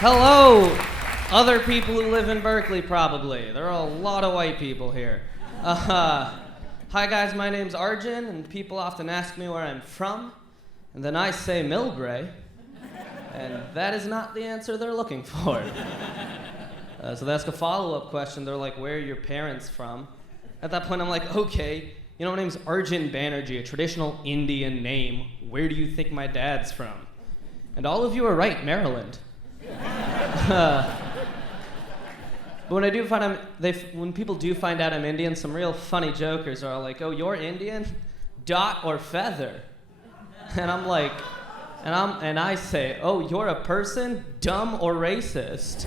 Hello, other people who live in Berkeley, probably. There are a lot of white people here. Hi guys, my name's Arjun, and people often ask me where I'm from, and then I say Millbrae, and that is not the answer they're looking for. So they ask a follow-up question. They're like, where are your parents from? At that point, I'm like, okay, you know, my name's Arjun Banerjee, a traditional Indian name. Where do you think my dad's from? And all of you are right, Maryland. But when people do find out I'm Indian, some real funny jokers are like, oh, you're Indian? Dot or feather? And I'm like, and I say, oh, you're a person? Dumb or racist?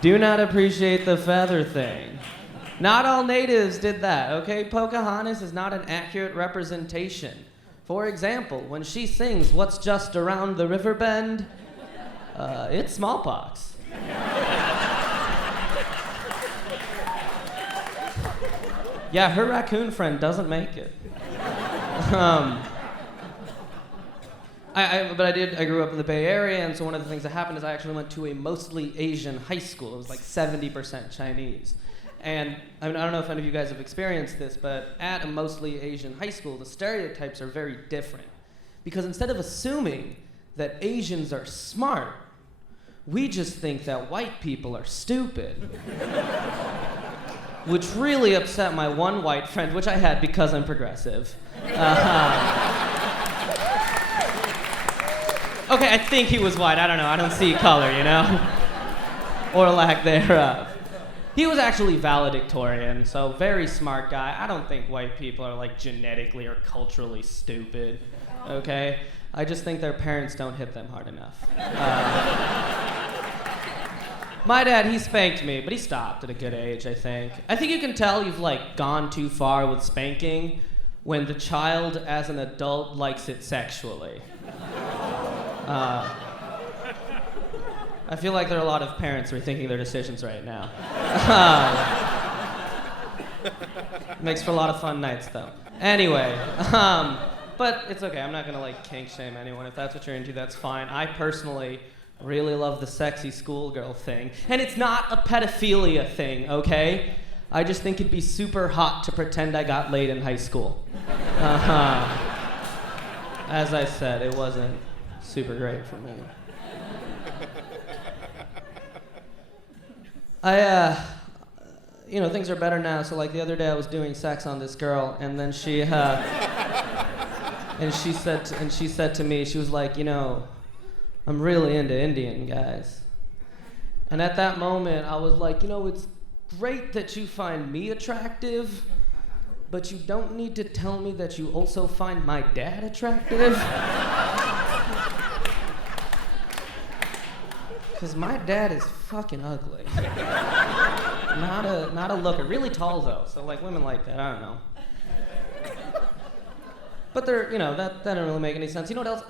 Do not appreciate the feather thing. Not all natives did that, okay? Pocahontas is not an accurate representation. For example, when she sings What's Just Around the River Bend, it's smallpox. Yeah, her raccoon friend doesn't make it. I grew up in the Bay Area, and so one of the things that happened is I actually went to a mostly Asian high school. It was like 70% Chinese. And I don't know if any of you guys have experienced this, but at a mostly Asian high school, the stereotypes are very different. Because instead of assuming that Asians are smart, we just think that white people are stupid. Which really upset my one white friend, which I had because I'm progressive. Okay, I think he was white. I don't know. I don't see color, you know? Or lack thereof. He was actually valedictorian, so very smart guy. I don't think white people are like genetically or culturally stupid, okay? I just think their parents don't hit them hard enough. My dad, he spanked me, but he stopped at a good age, I think. I think you can tell you've like gone too far with spanking when the child as an adult likes it sexually. I feel like there are a lot of parents rethinking their decisions right now. Makes for a lot of fun nights, though. Anyway, but it's okay. I'm not gonna like kink shame anyone. If that's what you're into, that's fine. I personally really love the sexy schoolgirl thing, and it's not a pedophilia thing, okay? I just think it'd be super hot to pretend I got laid in high school. As I said, it wasn't super great for me. Things are better now. So like the other day I was doing sex on this girl, and then she said to me, she was like, you know, I'm really into Indian guys. And at that moment I was like, you know, it's great that you find me attractive, but you don't need to tell me that you also find my dad attractive. Because my dad is fucking ugly. Not a looker. Really tall, though. So, like, women like that. I don't know. But they're, you know, that doesn't really make any sense. You know what else?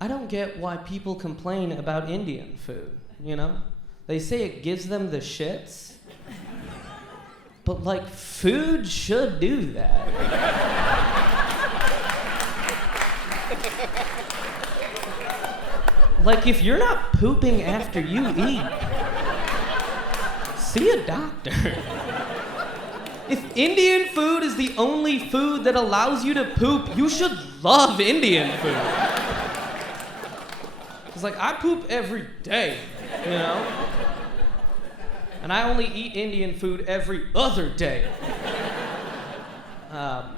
I don't get why people complain about Indian food, you know? They say it gives them the shits. But, like, food should do that. Like, if you're not pooping after you eat, see a doctor. If Indian food is the only food that allows you to poop, you should love Indian food. It's like, I poop every day, you know? And I only eat Indian food every other day. And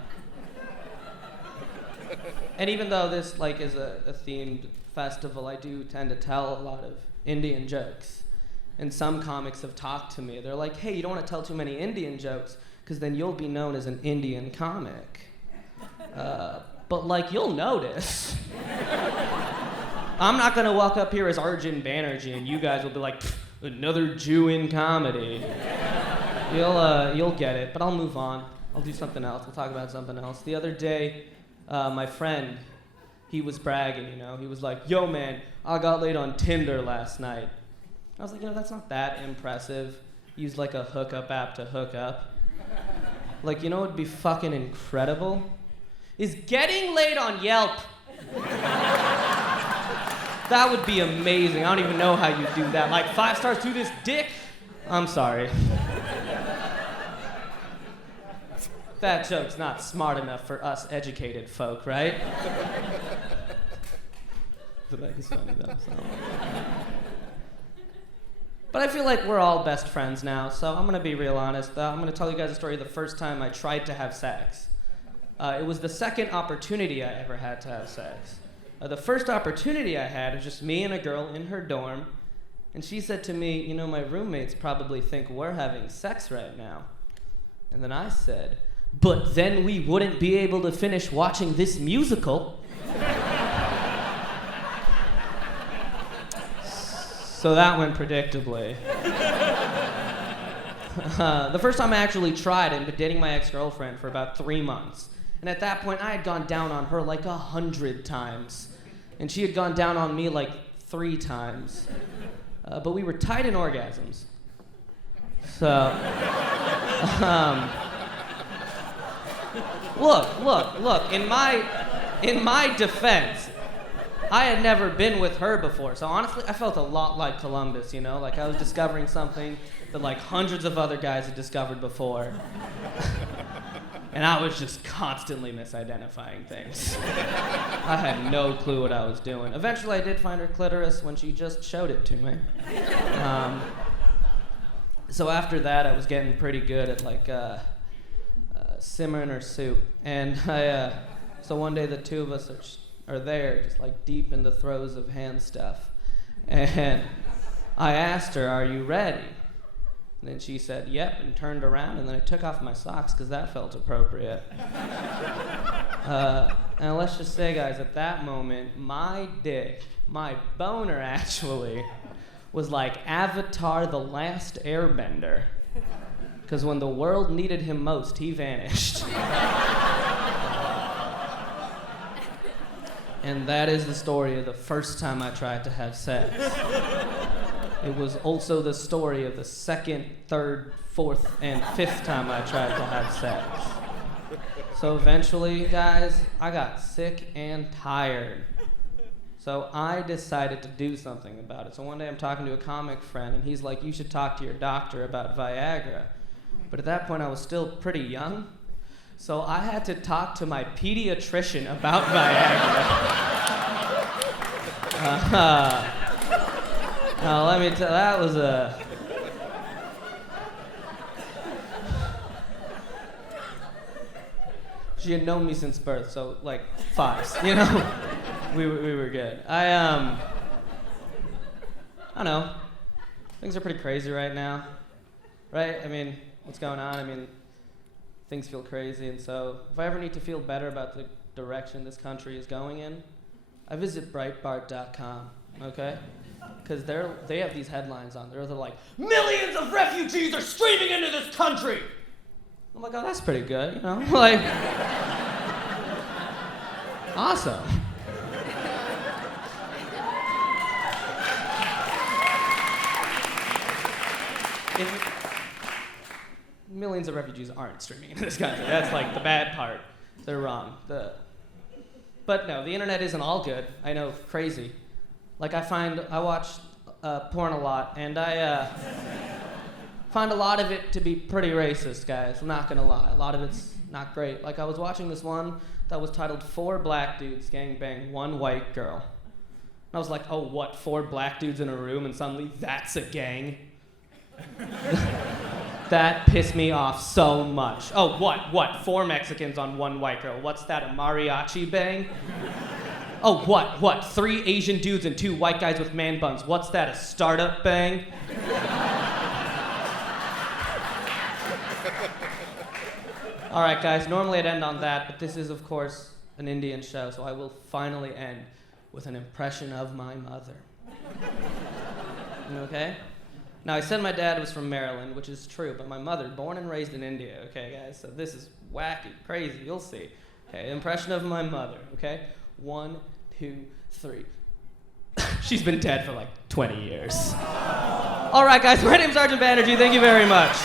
even though this, like, is a themed festival, I do tend to tell a lot of Indian jokes. And some comics have talked to me. They're like, hey, you don't want to tell too many Indian jokes, because then you'll be known as an Indian comic. But, like, you'll notice. I'm not going to walk up here as Arjun Banerjee, and you guys will be like, another Jew in comedy. You'll get it, but I'll move on. I'll do something else. We'll talk about something else. The other day, my friend, he was bragging, you know. He was like, yo, man, I got laid on Tinder last night. I was like, you know, that's not that impressive. Used like a hookup app to hook up. Like, you know what would be fucking incredible? Is getting laid on Yelp. That would be amazing. I don't even know how you do that. Like 5 stars to this dick? I'm sorry. That joke's not smart enough for us educated folk, right? The back is funny though, so. But I feel like we're all best friends now, so I'm gonna be real honest. I'm gonna tell you guys a story of the first time I tried to have sex. It was the second opportunity I ever had to have sex. The first opportunity I had was just me and a girl in her dorm, and she said to me, you know, my roommates probably think we're having sex right now. And then I said, but then we wouldn't be able to finish watching this musical. So that went predictably. The first time I actually tried, I'd been dating my ex-girlfriend for about 3 months. And at that point, I had gone down on her like 100 times. And she had gone down on me like 3 times. But we were tight in orgasms. So, look, in my defense, I had never been with her before. So honestly, I felt a lot like Columbus, you know? Like I was discovering something that like hundreds of other guys had discovered before. And I was just constantly misidentifying things. I had no clue what I was doing. Eventually, I did find her clitoris when she just showed it to me. So after that, I was getting pretty good at like simmering her soup. And so one day, the two of us are there, just like deep in the throes of hand stuff. And I asked her, "Are you ready?" And then she said, "Yep," and turned around, and then I took off my socks because that felt appropriate. And let's just say, guys, at that moment, my dick, my boner actually, was like Avatar: The Last Airbender. Because when the world needed him most, he vanished. And that is the story of the first time I tried to have sex. It was also the story of the second, third, fourth, and fifth time I tried to have sex. So eventually, guys, I got sick and tired. So I decided to do something about it. So one day I'm talking to a comic friend, and he's like, "You should talk to your doctor about Viagra." But at that point, I was still pretty young. So I had to talk to my pediatrician about Viagra. Now, let me tell you, that was a... She had known me since birth, so like 5s, you know? we were good. I don't know. Things are pretty crazy right now, right? I mean, what's going on? I mean, things feel crazy, and so if I ever need to feel better about the direction this country is going in, I visit Breitbart.com, okay? Because they have these headlines on there. They're like, "Millions of refugees are streaming into this country!" I'm like, oh, that's pretty good, you know? Like, awesome. Millions of refugees aren't streaming into this country. That's like the bad part. They're wrong. But no, the internet isn't all good. I know, crazy. Like I watch porn a lot, and I find a lot of it to be pretty racist, guys. I'm not gonna lie. A lot of it's not great. Like I was watching this one that was titled 4 Black Dudes Gangbang 1 White Girl. And I was like, oh, what, 4 black dudes in a room and suddenly that's a gang? That pissed me off so much. Oh, what, 4 Mexicans on 1 white girl. What's that, a mariachi bang? Oh, what, 3 Asian dudes and 2 white guys with man buns. What's that, a startup bang? All right, guys, normally I'd end on that, but this is, of course, an Indian show, so I will finally end with an impression of my mother. Okay? Now, I said my dad was from Maryland, which is true, but my mother, born and raised in India, okay, guys? So this is wacky, crazy, you'll see. Okay, impression of my mother, okay? 1, 2, 3. She's been dead for like 20 years. All right, guys, my name's Arjun Banerjee. Thank you very much.